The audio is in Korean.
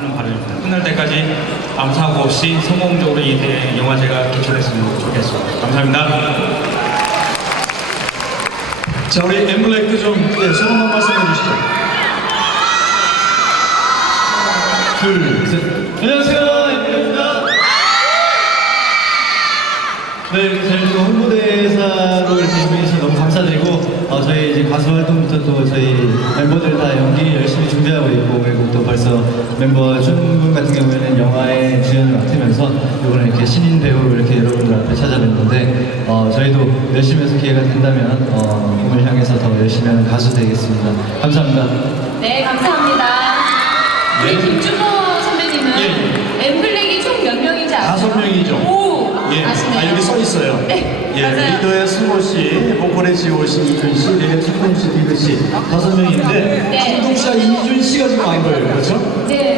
하는 바람입니다. 끝날 때까지 아무 사고 없이 성공적으로 이 대- 영화제가 개최됐으면 좋겠습니다. 감사합니다. 자, 우리 엠블랙도 좀 예, 소감 한 말씀 해주시죠. 둘, 셋. 안녕하세요. 네, 저희 또 홍보대사로 이렇게 해주셔서 너무 감사드리고, 어, 저희 이제 가수 활동부터 또 저희 멤버들 다 연기 열심히 준비하고 있고, 벌써 멤버 준군 같은 경우에는 영화의 주연을 맡으면서 이번에 이렇게 신인 배우로 이렇게 여러분들 앞에 찾아뵌 건데, 어, 저희도 열심히 해서 기회가 된다면, 어, 꿈을 향해서 더 열심히 하는 가수 되겠습니다. 감사합니다. 네, 감사합니다. 우리 네. 김준호 선배님은 예, 엠블랙이 총 몇 명인지 아세요? 다섯 명이죠. 오, 예, 아시네요. 아, 여기 써 있어요. 네, 예, 맞아요. 리더의 승호 씨, 보컬의 지호 씨, 이준 씨, 리더의 최근 씨, 리그 씨, 다섯 명인데, 네. 김동 씨와 이준 씨가 지금 안 거예요, 그렇죠? 네,